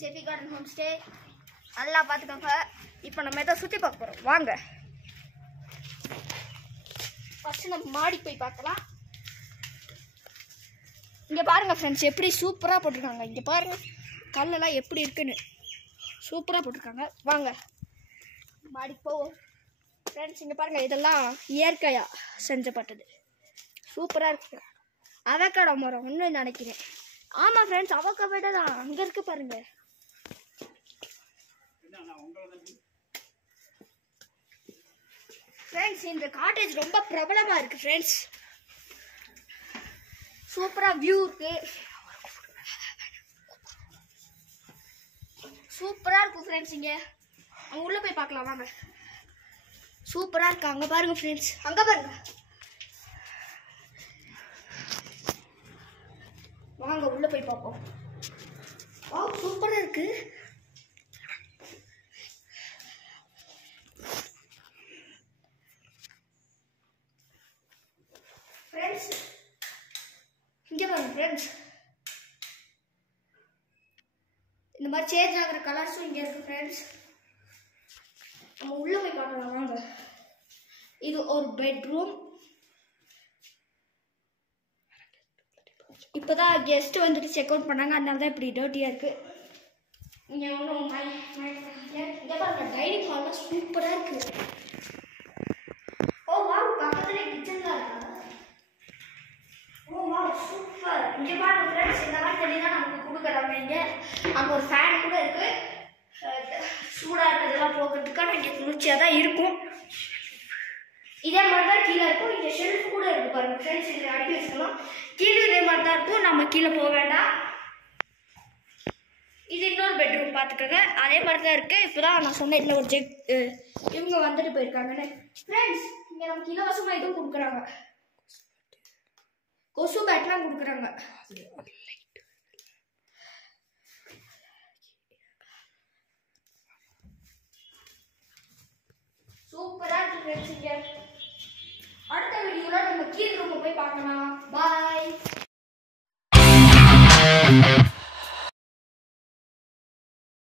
சேஃபி garden home stay. நல்லா பார்த்துக்கோங்க. இப்போ நம்ம எதை சுற்றி பார்க்க போகிறோம், வாங்க. ஃபஸ்ட்டு நம்ம மாடி போய் பார்க்கலாம். இங்கே பாருங்கள் ஃப்ரெண்ட்ஸ், எப்படி சூப்பராக போட்டிருக்காங்க. இங்கே பாருங்கள் கல்லெல்லாம் எப்படி இருக்குன்னு சூப்பராக போட்டிருக்காங்க. வாங்க மாடி போவோம் ஃப்ரெண்ட்ஸ். இங்கே பாருங்கள், இதெல்லாம் இயற்கையாக செஞ்சப்பட்டது. சூப்பராக இருக்கு. அவக்காடோ மரம் ஒன்று நினைக்கிறேன். ஆமாம் ஃப்ரெண்ட்ஸ், அவக்காடோ தான் அங்கே இருக்கு பாருங்கள். ஃப்ரெண்ட்ஸ், இந்த காட்டேஜ் ரொம்ப பிரபலமாக இருக்குது ஃப்ரெண்ட்ஸ். சூப்பராக வியூ இருக்கு. சூப்பராக இருக்கும் ஃப்ரெண்ட்ஸ். இங்கே அங்கே உள்ளே போய் பார்க்கலாம் வாங்க. சூப்பராக இருக்கு. அங்கே பாருங்க ஃப்ரெண்ட்ஸ், அங்கே பாருங்க. வாங்க உள்ளே போய் பார்ப்போம். சூப்பராக இருக்கு. ஃப்ரெண்ட்ஸ் இங்கே பாருங்க ஃப்ரெண்ட்ஸ், இந்த மாதிரி சேஞ்ச் ஆகிற கலர்ஸும் இங்கே இருக்குது ஃப்ரெண்ட்ஸ். நம்ம உள்ளே போய் பார்க்கலாம் வாங்க. இது ஒரு பெட்ரூம். இப்போ தான் கெஸ்ட்டு வந்துட்டு செக் அவுட் பண்ணாங்க, அதனால தான் இப்படி டர்ட்டியாக இருக்குது. இங்கே ஒன்றும் இங்கே பாருங்க, டைனிங் ஹால்லாம் சூப்பராக இருக்குது. ஓ வா, பக்கத்தில் கிச்சன்லாம் இருக்கா. ஓ வா சூப்பர். இங்கே பாருங்க ஃப்ரெண்ட்ஸ், இந்த மாதிரி தண்ணி தான் நமக்கு கொடுக்குறாங்க. இங்கே அங்கே ஒரு ஃபேன் கூட இருக்குது. சூடாக இருக்கிறதெல்லாம் போகிறதுக்காக இங்கே குளிர்ச்சியாக தான் இருக்கும். இதே மாதிரி தான் கீழே இருக்கும். இங்கே ஷெல்ஃப் கூட இருக்குது பாருங்கள் ஃப்ரெண்ட்ஸ். இதில் அடிக்க வச்சுக்கலாம். கீழே இதே மாதிரி தான் இருக்கும், நம்ம கீழே போக வேண்டாம். இது இன்னொரு பெட்ரூம் பார்த்துக்கோங்க, அதே மாதிரி தான் இருக்குது. இப்போ தான் நான் சொன்னேன் இதில் ஒரு இவங்க வந்துட்டு போயிருக்காங்கன்னு. ஃப்ரெண்ட்ஸ், இங்கே நமக்கு இலவசமாக இதுவும் கொடுக்குறாங்க. கொசு பேட்லாம் கொடுக்குறாங்க. சூப்பராக இருக்கு ஃப்ரெண்ட்ஸ். இங்கே அடுத்த வீடியோவில் நம்ம கீழ் ரூமை போய் பார்க்கலாம். பாய்.